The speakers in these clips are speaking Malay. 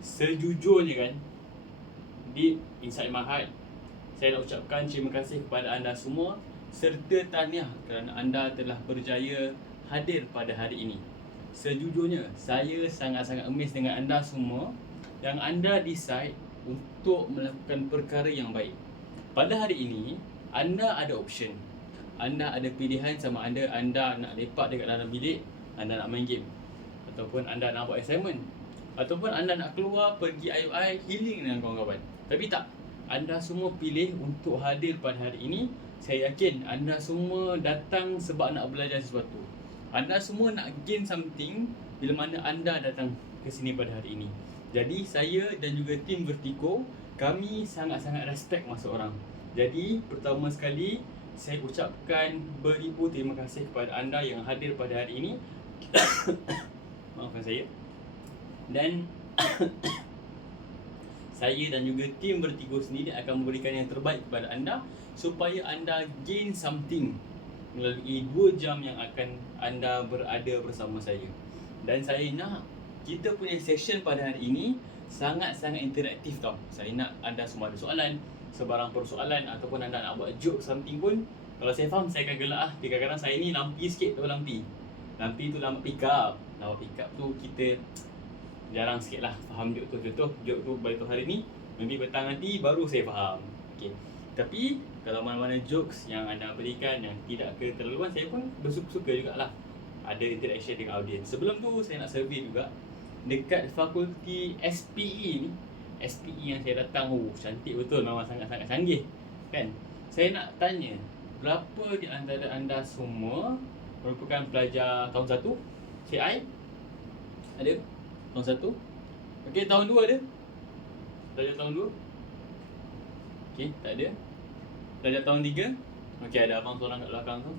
Sejujurnya kan, deep inside my heart, saya nak ucapkan terima kasih kepada anda semua serta tahniah kerana anda telah berjaya hadir pada hari ini. Sejujurnya, saya sangat-sangat amazed dengan anda semua yang anda decide untuk melakukan perkara yang baik. Pada hari ini, anda ada option. Anda ada pilihan sama ada anda nak lepak dekat dalam bilik, anda nak main game, ataupun anda nak buat assignment, ataupun anda nak keluar pergi IUI healing dengan kawan-kawan. Tapi tak, anda semua pilih untuk hadir pada hari ini. Saya yakin anda semua datang sebab nak belajar sesuatu. Anda semua nak gain something bila mana anda datang ke sini pada hari ini. Jadi saya dan juga tim Vertigo, kami sangat-sangat respect masa orang. Jadi pertama sekali saya ucapkan beribu terima kasih kepada anda yang hadir pada hari ini. Maafkan saya. Dan saya dan juga tim Vertigo sendiri akan memberikan yang terbaik kepada anda supaya anda gain something melalui 2 jam yang akan anda berada bersama saya. Dan saya nak kita punya session pada hari ini sangat-sangat interaktif tau. Saya nak anda semua ada soalan, sebarang persoalan, ataupun anda nak buat joke something pun, kalau saya faham saya akan gelak lah. Kadang-kadang saya ni lampi sikit tu lampi. Lampi tu lambat pick up. Lambat pick up tu kita jarang sikit lah faham joke tu. Contoh joke tu baru hari ni, maybe petang nanti baru saya faham. Okay. Tapi kalau mana-mana jokes yang anda berikan yang tidak keterlaluan, saya pun bersuka-suka jugalah ada interaction dengan audience. Sebelum tu saya nak survey juga dekat fakulti SPE ni. SPE yang saya datang, cantik betul, memang sangat-sangat canggih kan. Saya nak tanya, berapa di antara anda semua merupakan pelajar tahun 1? CI? Ada? Tahun 1? Okey, tahun 2 ada? Pelajar tahun 2? Okey, tak ada. Pelajar tahun 3? Okey, ada abang seorang kat belakang tu.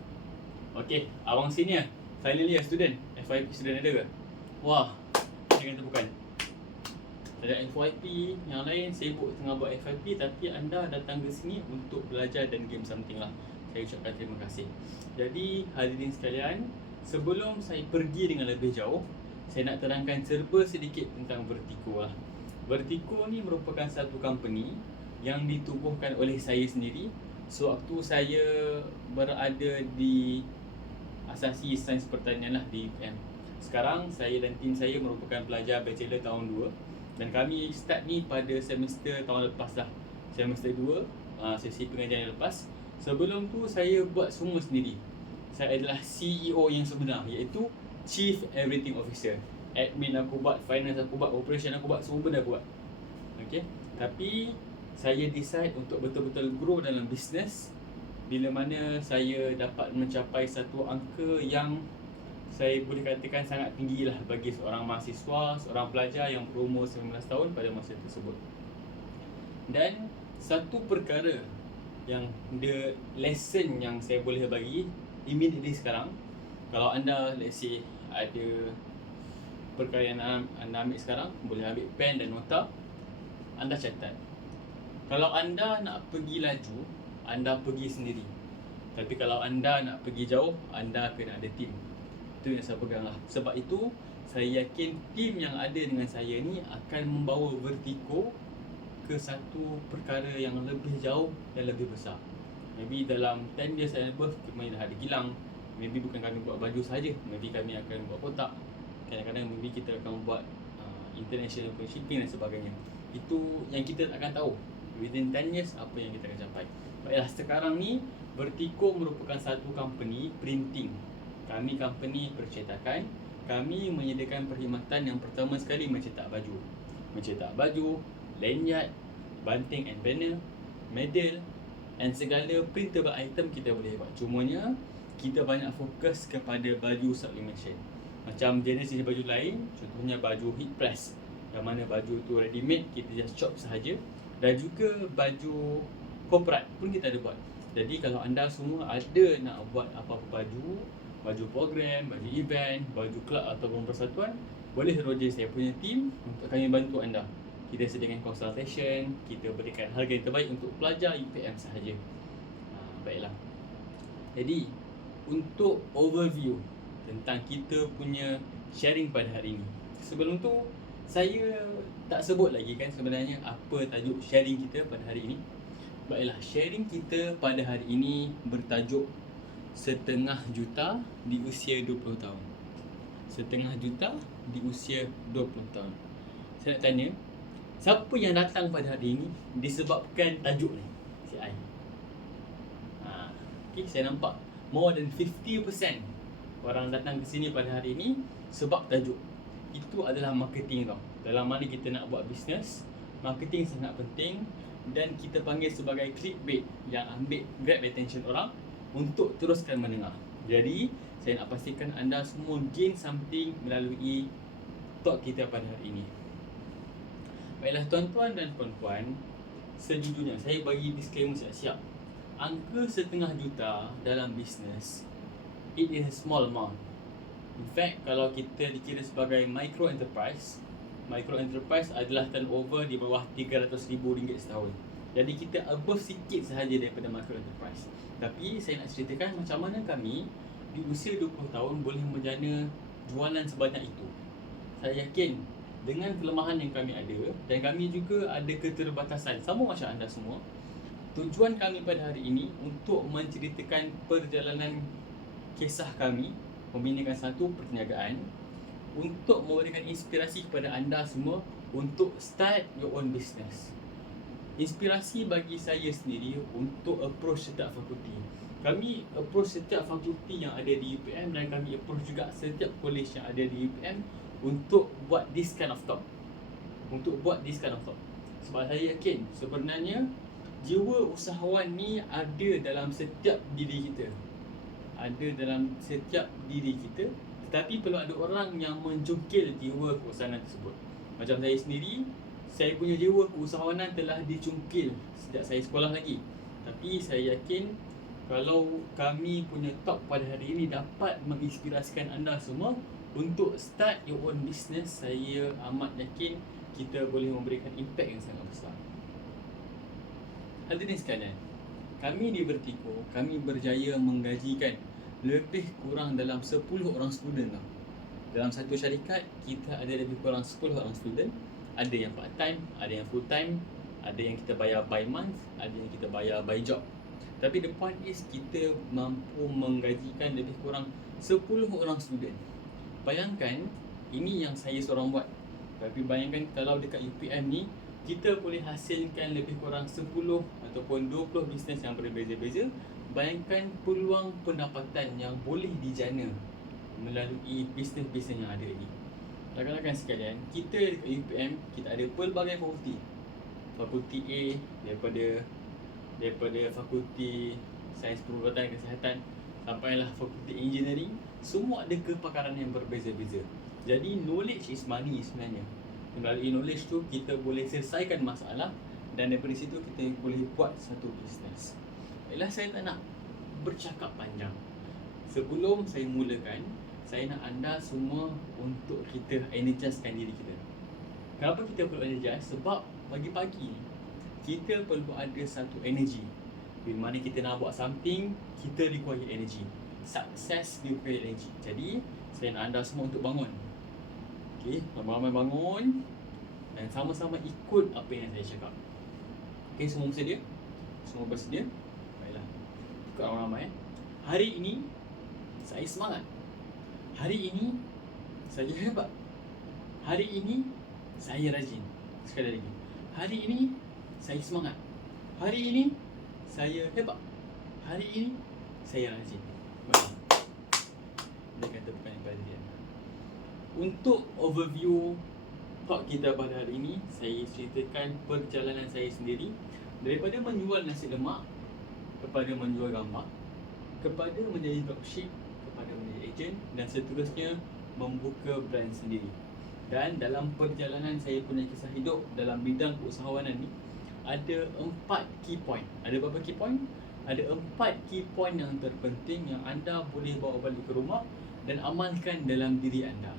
Okey, abang senior, final year student, FYP student ada ke? Wah, jangan tepukan. Pelajar FYP yang lain sibuk tengah buat FYP, tapi anda datang ke sini untuk belajar dan game something lah. Saya ucapkan terima kasih. Jadi hadirin sekalian, sebelum saya pergi dengan lebih jauh, saya nak terangkan serba sedikit tentang Vertigo lah. Vertigo ni merupakan satu company yang ditubuhkan oleh saya sendiri sewaktu saya berada di Asasi Sains Pertanian lah di UPM. Sekarang saya dan tim saya merupakan pelajar bachelor tahun 2 dan kami start ni pada semester tahun lepas lah. Semester 2, sesi pengajian yang lepas. Sebelum tu saya buat semua sendiri. Saya adalah CEO yang sebenar, iaitu Chief Everything Officer. Admin aku buat, finance aku buat, operation aku buat, semua benda aku buat. Okay? Tapi saya decide untuk betul-betul grow dalam bisnes bila mana saya dapat mencapai satu angka yang saya boleh katakan sangat tinggi lah bagi seorang mahasiswa, seorang pelajar yang berumur 19 tahun pada masa tersebut. Dan satu perkara yang the lesson yang saya boleh bagi immediately sekarang, kalau anda let's say ada perkara yang anda ambil sekarang, boleh ambil pen dan nota, anda catat. Kalau anda nak pergi laju, anda pergi sendiri. Tapi kalau anda nak pergi jauh, anda kena ada tim. Itu yang saya pegang lah. Sebab itu, saya yakin tim yang ada dengan saya ni akan membawa Vertigo ke satu perkara yang lebih jauh dan lebih besar. Maybe dalam 10 years and above, kami dah ada kilang. Maybe bukan kami buat baju saja, maybe kami akan buat kotak. Kadang-kadang maybe kita akan buat international shipping dan sebagainya. Itu yang kita tak akan tahu within 10 years apa yang kita akan capai. Baiklah, sekarang ni Vertigo merupakan satu company printing. Kami company percetakan. Kami menyediakan perkhidmatan yang pertama sekali mencetak baju. Mencetak baju, lanyard, banting and banner, medal and segala printable item kita boleh buat. Cumanya kita banyak fokus kepada baju sublimation. Macam jenis baju lain, contohnya baju heat press, yang mana baju tu ready made, kita just chop sahaja. Dan juga baju corporate pun kita ada buat. Jadi kalau anda semua ada nak buat apa-apa baju, baju program, baju event, baju club ataupun persatuan, boleh roger saya punya team untuk kami bantu anda. Kita sediakan consultation, kita berikan harga yang terbaik untuk pelajar UPM sahaja. Baiklah. Jadi untuk overview tentang kita punya sharing pada hari ini, sebelum tu Saya tak sebut lagi kan sebenarnya apa tajuk sharing kita pada hari ini. Baiklah, sharing kita pada hari ini bertajuk 1/2 juta di usia 20 tahun. 1/2 juta di usia 20 tahun. Saya nak tanya, siapa yang datang pada hari ini disebabkan tajuk ni? Si I. Okay, saya nampak more than 50% orang datang ke sini pada hari ini sebab tajuk. Itu adalah marketing tau. Dalam mana kita nak buat bisnes, marketing sangat penting dan kita panggil sebagai clickbait yang ambil grab attention orang untuk teruskan mendengar. Jadi, saya nak pastikan anda semua gain something melalui talk kita pada hari ini. Baiklah tuan-tuan dan puan-puan, sejujurnya saya bagi disclaimer siap-siap. Angka 1/2 juta dalam bisnes, it is a small amount. In fact, kalau kita dikira sebagai micro enterprise adalah turnover di bawah RM300,000 setahun. Jadi kita above sikit sahaja daripada micro enterprise. Tapi saya nak ceritakan macam mana kami di usia 20 tahun boleh menjana jualan sebanyak itu. Saya yakin dengan kelemahan yang kami ada dan kami juga ada keterbatasan sama macam anda semua. Tujuan kami pada hari ini untuk menceritakan perjalanan kisah kami membinakan satu perniagaan untuk memberikan inspirasi kepada anda semua untuk start your own business. Inspirasi bagi saya sendiri untuk approach setiap fakulti. Kami approach setiap fakulti yang ada di UPM dan kami approach juga setiap college yang ada di UPM untuk buat this kind of talk. Sebab saya yakin sebenarnya jiwa usahawan ni ada dalam setiap diri kita. Tetapi perlu ada orang yang menjungkil jiwa keusahawanan tersebut. Macam saya sendiri, saya punya jiwa keusahawanan telah dicungkil sejak saya sekolah lagi. Tapi saya yakin kalau kami punya talk pada hari ini dapat menginspirasikan anda semua untuk start your own business, saya amat yakin kita boleh memberikan impact yang sangat besar. Hadirin sekalian, kami di Vertigo, kami berjaya menggajikan lebih kurang dalam 10 orang student tau. Dalam satu syarikat, kita ada lebih kurang 10 orang student. Ada yang part time, ada yang full time, ada yang kita bayar by month, ada yang kita bayar by job. Tapi the point is, kita mampu menggajikan lebih kurang 10 orang student. Bayangkan, ini yang saya seorang buat. Tapi bayangkan kalau dekat UPM ni, kita boleh hasilkan lebih kurang 10 ataupun 20 bisnes yang berbeza-beza. Bayangkan peluang pendapatan yang boleh dijana melalui bisnes-bisnes yang ada ni. Rakan-rakan sekalian, kita dekat UPM, kita ada pelbagai fakulti. Fakulti A daripada fakulti Sains Perubatan dan Kesihatan sampailah fakulti Engineering, semua ada kepakaran yang berbeza-beza. Jadi knowledge is money sebenarnya. Melalui knowledge tu kita boleh selesaikan masalah dan daripada situ kita boleh buat satu bisnes. Baiklah, saya tak nak bercakap panjang. Sebelum saya mulakan, saya nak anda semua untuk kita energizekan diri kita. Kenapa kita perlu energize? Sebab pagi-pagi kita perlu ada satu energy. Bila mana kita nak buat something, kita require energy. Success require energy. Jadi, saya nak anda semua untuk bangun. Okey, ramai-ramai bangun dan sama-sama ikut apa yang saya cakap. Okey, semua bersedia? Semua bersedia? Baiklah. Ikut ramai-ramai. Hari ini saya semangat. Hari ini saya hebat. Hari ini saya rajin. Sekali lagi. Hari ini saya semangat. Hari ini saya hebat. Hari ini saya rajin. Baik. Dia kata bukan yang pada dia. Untuk overview talk kita pada hari ini, saya ceritakan perjalanan saya sendiri daripada menjual nasi lemak kepada menjual gambar, kepada menjadi dropship, kepada menjadi ejen dan seterusnya membuka brand sendiri. Dan dalam perjalanan saya punya kisah hidup dalam bidang keusahawanan ni, ada 4 key point. Ada berapa key point? Ada 4 key point yang terpenting yang anda boleh bawa balik ke rumah dan amalkan dalam diri anda.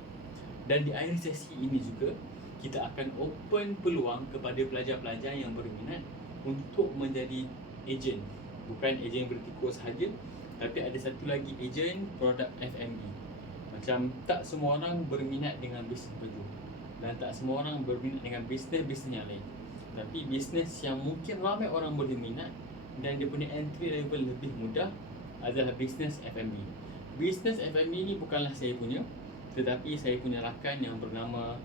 Dan di akhir sesi ini juga, kita akan open peluang kepada pelajar-pelajar yang berminat untuk menjadi ejen. Bukan ejen Vertigo sahaja, tapi ada satu lagi ejen produk F&B. Macam tak semua orang berminat dengan bisnes baju. Dan tak semua orang berminat dengan bisnes-bisnes yang lain. Tapi bisnes yang mungkin ramai orang boleh minat dan dia punya entry level lebih mudah adalah bisnes F&B. Bisnes F&B ni bukanlah saya punya, tetapi saya punya rakan yang bernama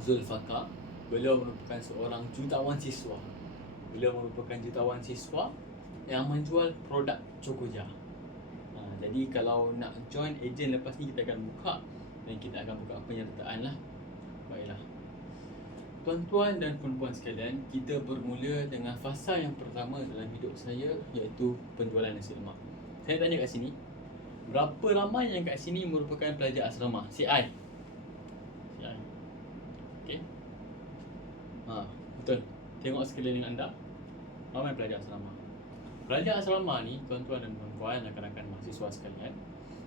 Zulfaqar. Beliau merupakan seorang jutawan siswa. Beliau merupakan jutawan siswa yang menjual produk Cokoja. Jadi kalau nak join ejen lepas ni, kita akan buka dan kita akan buka penyertaan lah. Baiklah, tuan-tuan dan puan-puan sekalian, kita bermula dengan fasa yang pertama dalam hidup saya, iaitu penjualan nasi lemak. Saya tanya kat sini, berapa ramai yang kat sini merupakan pelajar asrama? Si I. Okay. Betul. Tengok sekeliling anda, ramai pelajar asrama. Pelajar asrama ni, tuan-tuan dan puan-puan, rakan-rakan mahasiswa sekalian,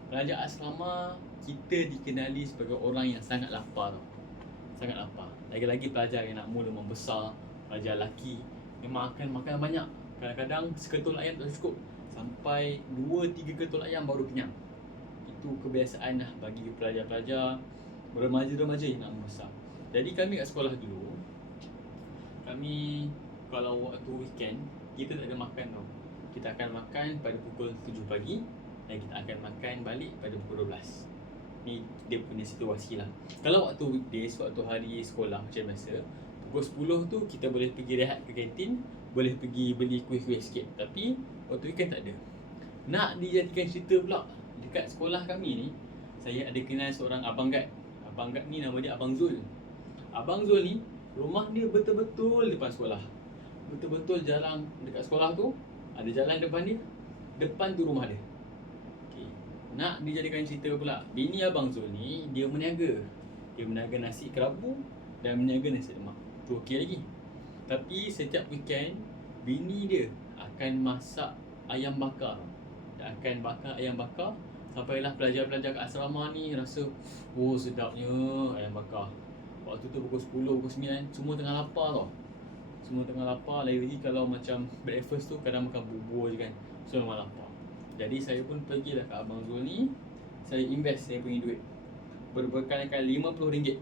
pelajar asrama kita dikenali sebagai orang yang sangat lapar tau. Sangat lapar. Lagi-lagi pelajar yang nak mula membesar, pelajar lelaki, memang akan makan banyak. Kadang-kadang seketul ayam tak cukup, sampai 2-3 ketul ayam baru kenyang. Itu kebiasaan lah bagi pelajar-pelajar, remaja-remaja yang nak membesar. Jadi kami kat sekolah dulu, kami kalau waktu weekend, kita tak ada makan tau. Kita akan makan pada pukul 7 pagi dan kita akan makan balik pada pukul 12. Ni dia punya situasi lah. Kalau waktu weekdays, waktu hari sekolah macam biasa, pukul 10 tu kita boleh pergi rehat ke kantin, boleh pergi beli kuih-kuih sikit. Tapi waktu weekend tak ada. Nak dijadikan cerita pula, dekat sekolah kami ni, saya ada kenal seorang Abang Gad. Abang Gad ni nama dia Abang Zul. Abang Zul ni, rumah dia betul-betul depan sekolah. Betul-betul jalan dekat sekolah tu, ada jalan depan dia, depan tu rumah dia. Okay. Nak dijadikan cerita pula, bini Abang Zul ni, dia meniaga. Dia meniaga nasi kerabu dan meniaga nasi lemak. Tu okey lagi. Tapi setiap weekend, bini dia akan masak ayam bakar. Dia akan bakar ayam bakar, sampailah pelajar-pelajar kat asrama ni rasa, oh sedapnya ayam bakar. Waktu tu pukul 10, pukul 9, semua tengah lapar tau. Semua tengah lapar. Lagi-lagi kalau macam breakfast tu kadang makan bubur je kan, so memang lapar. Jadi saya pun pergilah kat Abang Zul ni, saya invest saya punya duit berkali-kali RM50.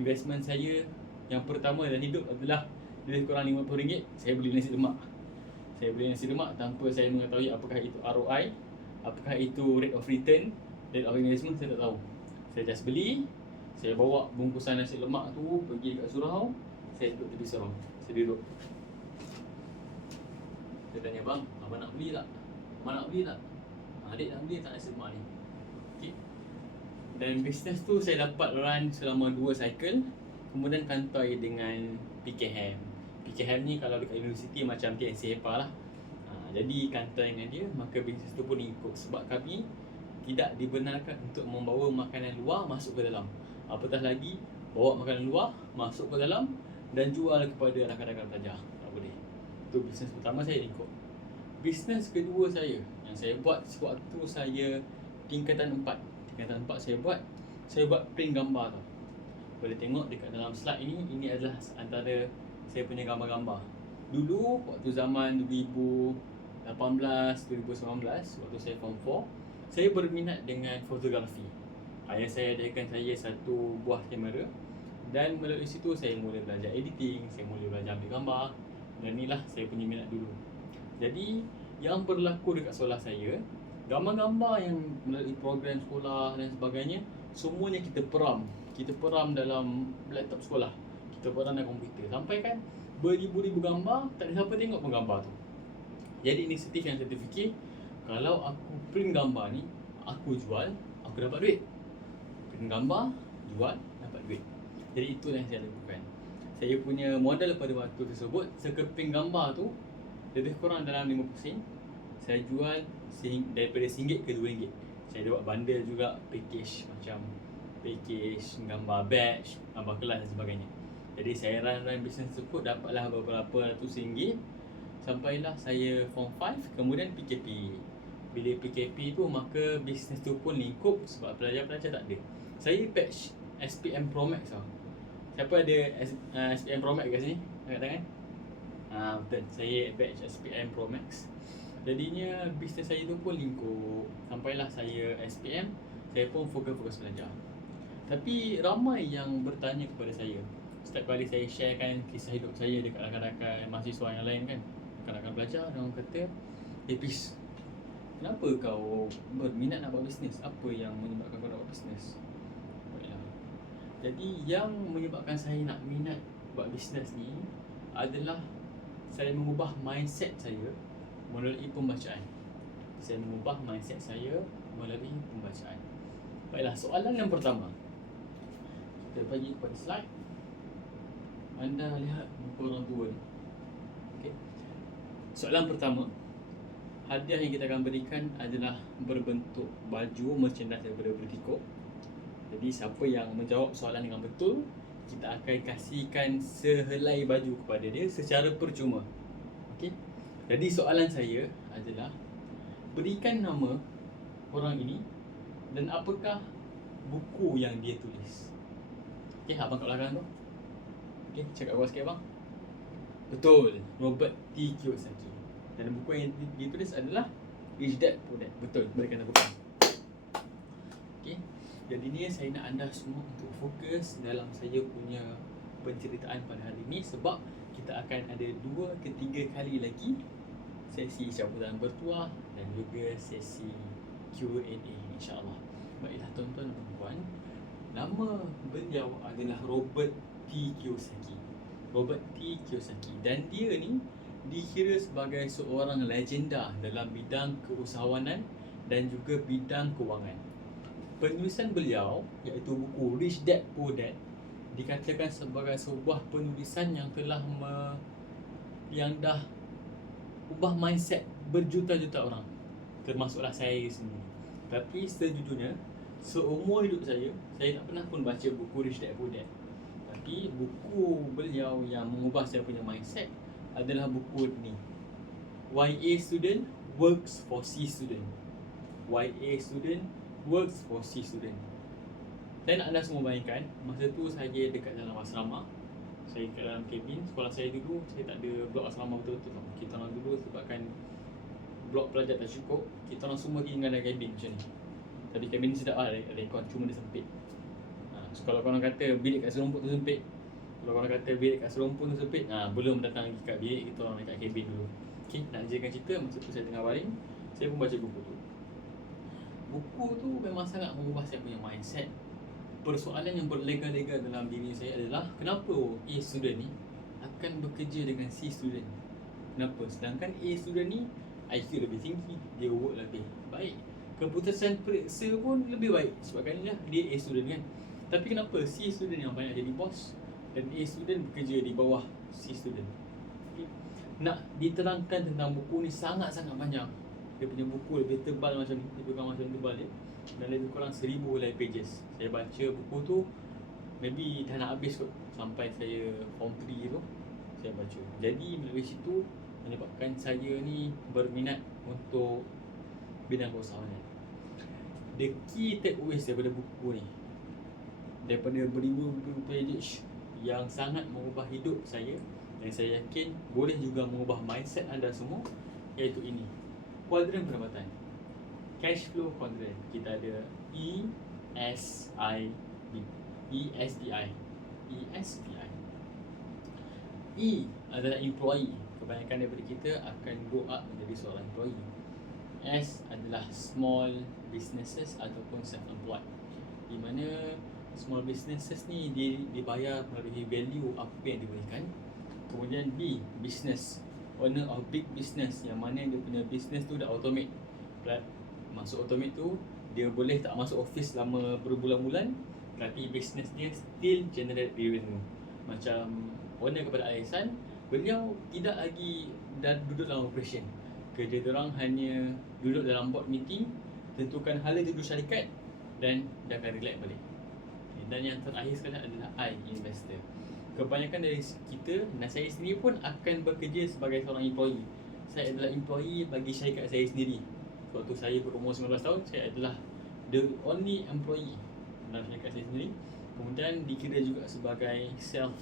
Investment saya yang pertama dalam hidup adalah lebih kurang RM50. Saya beli nasi lemak. Saya beli nasi lemak tanpa saya mengetahui apakah itu ROI, apakah itu rate of return, rate of investment, saya tak tahu. Saya just beli, saya bawa bungkusan nasi lemak tu pergi dekat surau, saya duduk tepi surau. Saya duduk. Saya tanya, bang, abang nak beli tak? Abang nak beli tak? Adik nak beli tak nasi lemak ni? Okay. Dan bisnes tu saya dapat run selama 2 cycle. Kemudian kantoi dengan PKM. PKM ni kalau dekat universiti macam TNC HEPA lah. Jadi kantoi dengan dia, maka bisnes tu pun ikut. Sebab kami tidak dibenarkan untuk membawa makanan luar masuk ke dalam. Apatah lagi, bawa makanan luar masuk ke dalam dan jual kepada rakan-rakan pelajar. Tak boleh. Itu bisnes pertama saya ikut. Bisnes kedua saya yang saya buat sewaktu saya tingkatan 4. Tingkatan 4 saya buat print gambar tau. Boleh tengok dekat dalam slide ini adalah antara saya punya gambar-gambar. Dulu waktu zaman 2018, 2019, waktu saya form 4, saya berminat dengan fotografi. Ayah saya adakan saya satu buah kamera dan melalui situ saya mula belajar editing, saya mula belajar ambil gambar, dan inilah saya punya minat dulu. Jadi yang berlaku dekat sekolah saya, gambar-gambar yang melalui program sekolah dan sebagainya, semuanya kita peram dalam laptop sekolah, kita peram dalam komputer, sampai kan beribu-ribu gambar, tak ada siapa tengok pun gambar tu. Jadi inisiatif yang saya terfikir, kalau aku print gambar ni, aku jual, aku dapat duit. Print gambar, jual, dapat duit. Jadi itu yang saya lakukan. Saya punya modal pada waktu tersebut, sekeping gambar tu lebih kurang dalam 50 sen. Saya jual daripada RM1 ke RM2. Saya buat bundle juga, package macam package gambar badge, gambar kelas dan sebagainya. Jadi saya run bisnes tersebut, dapatlah beberapa ratus ringgit. Sampailah saya form 5, kemudian PKP. Bila PKP tu, maka bisnes tu pun lingkup sebab pelajar-pelajar tak ada. Saya patch SPM Pro Max tau. Siapa ada SPM Pro Max kat sini? Angkat tangan. Betul, saya batch SPM Pro Max. Jadinya bisnes saya tu pun lingkup. Sampailah saya SPM, saya pun fokus belajar. Tapi ramai yang bertanya kepada saya setiap kali saya sharekan kisah hidup saya dekat rakan-rakan mahasiswa yang lain kan, rakan-rakan belajar, orang kata, Pis, kenapa kau berminat nak buat bisnes? Apa yang menyebabkan kau nak buat bisnes? Baiklah. Jadi yang menyebabkan saya nak minat buat bisnes ni adalah saya mengubah mindset saya melalui pembacaan. Saya mengubah mindset saya melalui pembacaan. Baiklah, soalan yang pertama. Kita bagi kepada slide. Anda lihat muka orang tua ni. Okay. Soalan pertama, hadiah yang kita akan berikan adalah berbentuk baju merchandise daripada Vertigo. Jadi siapa yang menjawab soalan dengan betul, kita akan kasihkan sehelai baju kepada dia secara percuma. Okay. Jadi soalan saya adalah, berikan nama orang ini dan apakah buku yang dia tulis. Okay, abang kat belakang tu. Okay, cakap awal sikit abang. Betul, Robert T. Kiyosaki. Dan buku yang ditulis adalah Rich Dad Poor Dad. Betul, berikan tepuk tangan. Okay, jadi ni saya nak anda semua untuk fokus dalam saya punya penceritaan pada hari ini, sebab kita akan ada 2 ke 3 kali lagi sesi cabutan bertuah dan juga sesi Q&A, insyaAllah. Baiklah tuan-tuan dan puan-puan, nama beliau adalah Robert T. Kiyosaki. Robert T. Kiyosaki, dan dia ni dikira sebagai seorang legenda dalam bidang keusahawanan dan juga bidang kewangan. Penulisan beliau iaitu buku Rich Dad Poor Dad dikatakan sebagai sebuah penulisan yang telah yang dah ubah mindset berjuta-juta orang, termasuklah saya sendiri. Tapi sejujurnya, seumur hidup saya tak pernah pun baca buku Rich Dad Poor Dad. Tapi buku beliau yang mengubah saya punya mindset adalah buku ni, YA Student Works for C Student. YA Student Works for C Student. Saya nak anda semua bayangkan, masa tu saya dekat dalam asrama. Saya dekat dalam kabin. Sekolah saya dulu, saya tak ada blok asrama betul-betul. Kita orang dulu sebabkan blok pelajar tak cukup, kita orang semua tinggal dalam kabin macam ni. Tapi kabin ni sedap lah, aircon, cuma dia sempit. So kalau korang kata bilik kat serumput tu sempit, kalau korang kata bilik kat serumput tu sempit, belum datang lagi kat bilik, kita orang dekat kabin dulu. Okay, nak ajarkan cerita, masa tu saya tengah baring, saya pun baca buku tu. Buku tu memang sangat mengubah saya punya mindset. Persoalan yang berlega-lega dalam diri saya adalah, kenapa A student ni akan bekerja dengan C student? Kenapa? Sedangkan A student ni IQ lebih tinggi, dia work lebih baik, keputusan periksa pun lebih baik, sebabkan dia A student kan. Tapi kenapa C student yang banyak jadi bos dan A student bekerja di bawah C student? Okay. Nak diterangkan tentang buku ni sangat-sangat panjang. Dia punya buku lebih tebal macam ni, lebih kurang macam tebal dia, dan lebih kurang 1000 helai pages. Saya baca buku tu maybe dah nak habis kot, sampai saya form 3 tu saya baca. Jadi melalui situ menyebabkan saya ni berminat untuk bidang keusahawanan. The key takeaways daripada buku ni, daripada beribu-ribu pages yang sangat mengubah hidup saya, dan saya yakin boleh juga mengubah mindset anda semua, iaitu ini, kuadran pendapatan, cash flow quadrant. Kita ada ESIB, ESBI. E adalah employee. Kebanyakan daripada kita akan grow up menjadi seorang employee. S adalah small businesses ataupun self-employed, di mana small businesses ni dibayar melalui value apa yang diberikan. Kemudian B, business, owner of big business, yang mana dia punya business tu dah automate. Masuk automate tu, dia boleh tak masuk office selama berbulan-bulan, tapi business dia still generate revenue. Macam owner kepada Alisan, beliau tidak lagi dah duduk dalam operation. Kerja diorang hanya duduk dalam board meeting, tentukan hala tuju syarikat, dan dia akan relax balik. Dan yang terakhir sekali adalah I, investor. Kebanyakan dari kita dan saya sendiri pun akan bekerja sebagai seorang employee. Saya adalah employee bagi syarikat saya sendiri. Waktu saya berumur 19 tahun, saya adalah the only employee dalam syarikat saya sendiri. Kemudian dikira juga sebagai self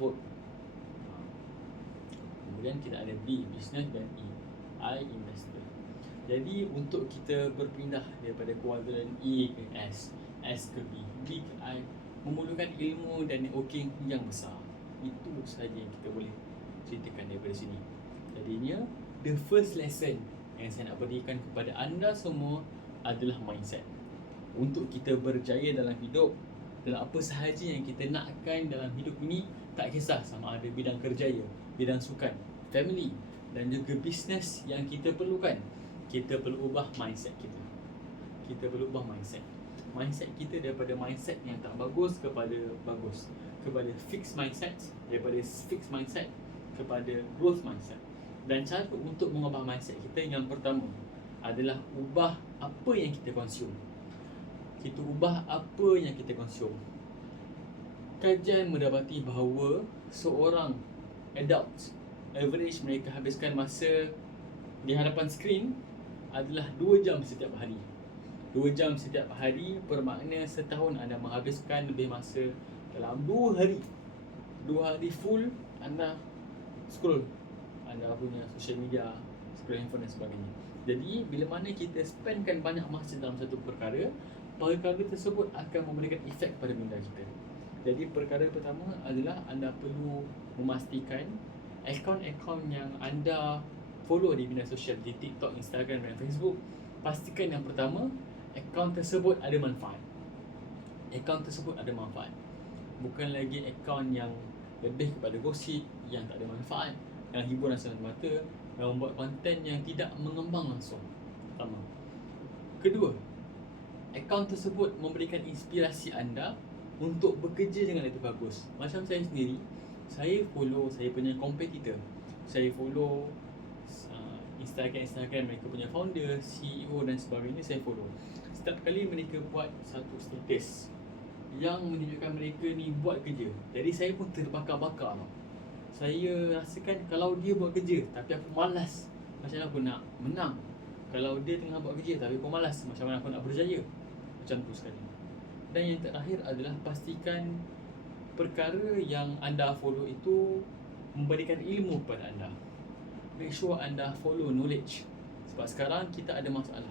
work. Kemudian kita ada B, business, dan E, I, investor. Jadi untuk kita berpindah daripada kuadran E ke S, S ke B, B ke I, memerlukan ilmu dan networking yang besar. Itu sahaja yang kita boleh ceritakan daripada sini. Jadinya, the first lesson yang saya nak berikan kepada anda semua adalah mindset. Untuk kita berjaya dalam hidup, dalam apa sahaja yang kita nakkan dalam hidup ini, tak kisah sama ada bidang kerjaya, bidang sukan, family dan juga bisnes yang kita perlukan, kita perlu ubah mindset kita. Kita perlu ubah mindset. Mindset kita daripada mindset yang tak bagus kepada bagus, kepada fixed mindset, daripada fixed mindset kepada growth mindset. Dan cara untuk mengubah mindset kita yang pertama adalah ubah apa yang kita consume. Kita ubah apa yang kita consume. Kajian mendapati bahawa seorang adult, average mereka habiskan masa di hadapan skrin adalah 2 jam setiap hari. 2 jam setiap hari bermakna setahun anda menghabiskan lebih masa dalam 2 hari. 2 hari full anda scroll anda punya social media, scroll handphone dan sebagainya. Jadi bila mana kita spendkan banyak masa dalam satu perkara, perkara tersebut akan memberikan efek pada minda kita. Jadi perkara pertama adalah anda perlu memastikan akaun-akaun yang anda follow di media sosial, di TikTok, Instagram dan Facebook, pastikan yang pertama akaun tersebut ada manfaat. Akaun tersebut ada manfaat. Bukan lagi akaun yang lebih kepada gosip, yang tak ada manfaat, yang hiburan semata-mata, yang membuat konten yang tidak mengembang langsung. Pertama. Kedua, akaun tersebut memberikan inspirasi anda untuk bekerja dengan lebih bagus. Macam saya sendiri, saya follow saya punya kompetitor. Saya follow Instagram mereka punya founder, CEO dan sebagainya, saya follow. Setiap kali mereka buat satu status yang menunjukkan mereka ni buat kerja, jadi saya pun terbakar-bakar. Saya rasakan kalau dia buat kerja tapi aku malas, macam mana aku nak menang? Kalau dia tengah buat kerja tapi aku malas, macam mana aku nak berjaya? Macam tu sekali. Dan yang terakhir adalah pastikan perkara yang anda follow itu memberikan ilmu kepada anda. Make sure anda follow knowledge. Sebab sekarang kita ada masalah.